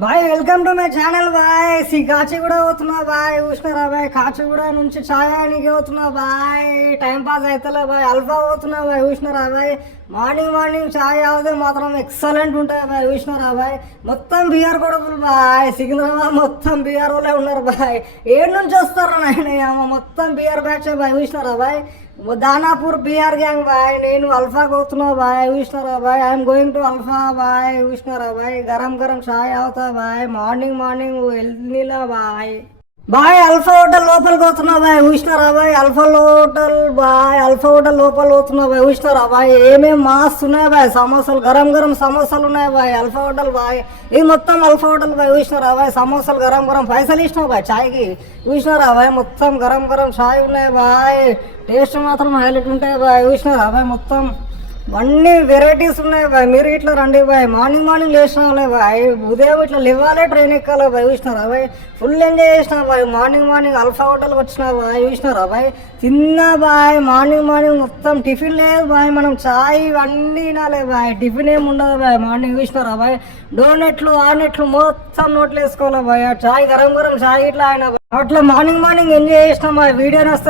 Bye welcome to my channel బాయ్. కాచిగూడ పోతున్నా బాయ్, చూసినారా బాయ్? కాచిగూడ నుంచి ఛాయానికి పోతున్నా బాయ్, టైం పాస్ అవుతలే బాయ్. అల్ఫా పోతున్నా బాయ్, చూసినారా బాయ్? మార్నింగ్ మార్నింగ్ ఛాయ్ తాగితే మాత్రం ఎక్సలెంట్ ఉంటాయి బాయ్, చూసినారా బాయ్? మొత్తం బీఆర్ కొడుకులు బాయ్, సికింద్రాబాద్ మొత్తం బీఆర్ వాళ్ళే ఉన్నారు బాయ్. ఏడు నుంచి వస్తారు నాయన, మొత్తం బీఆర్ బ్యాచ్ బాయ్, చూసినారా బాయ్? దానాపూర్ బీఆర్ గ్యాంగ్ బాయ్. నేను అల్ఫా పోతున్నా బాయ్, చూసినారా బాయ్? ఐఎమ్ గోయింగ్ టు అల్ఫా బాయ్, చూసినారా బాయ్? గరం గరం చాయ్ అవుతా బాయ్, మార్నింగ్ మార్నింగ్ వెళ్ళిలా బాయ్. బాయ్ అల్ఫా హోటల్ లోపలికి పోతున్నా బాయ్, చూసినారా బాయ్? అల్ఫా హోటల్ బాయ్, అల్ఫా హోటల్ లోపల పోతున్నా బాయ్, చూసినారా బాయ్? ఏమేమి మాస్ ఉన్నాయి బాయ్, సమోసాలు గరం గరం సమోసాలు ఉన్నాయి బాయ్. అల్ఫా హోటల్ బాయ్, ఇది మొత్తం అల్ఫా హోటల్ బాయ్, చూసినారా బాయ్? సమోసాలు గరం గరం, పైసలు ఇచ్చినావు బాయ్ చాయ్కి, చూసినారా బాయ్? మొత్తం గరం గరం చాయ్ ఉన్నాయి బాయ్, టేస్ట్ మాత్రం హైలైట్ ఉంటాయి బాయ్, చూసినారా బాయ్? మొత్తం అన్ని వెరైటీస్ ఉన్నాయి బాయ్. మీరు ఇట్లా రండి బాయ్, మార్నింగ్ మార్నింగ్ లేచినా బాయ్, ఉదయం ఇట్లా లేవాలే, ట్రైన్ ఎక్కాలి బాయ్, చూసినారా బాయ్? ఫుల్ ఎంజాయ్ చేసినా బాయ్. మార్నింగ్ మార్నింగ్ అల్ఫా హోటల్కి వచ్చినా బాయ్, చూసినారా బాయ్? తిన్నా బాయ్, మార్నింగ్ మార్నింగ్ మొత్తం టిఫిన్ లేదు బాయ్, మనం చాయ్ అన్నీ తినాలి బాయ్, టిఫిన్ ఏమి ఉండదు బాయ్. మార్నింగ్ చూసినారా బాయ్? డోనెట్లు ఆనెట్లు మొత్తం నోట్లు వేసుకోవాలి బాయ్. చాయ్ గరం గరం చాయ్ ఇట్లా ఆయన బాయ్. అట్లా మార్నింగ్ మార్నింగ్ ఎంజాయ్ చేసినాం బాయ్. వీడియో నస్తే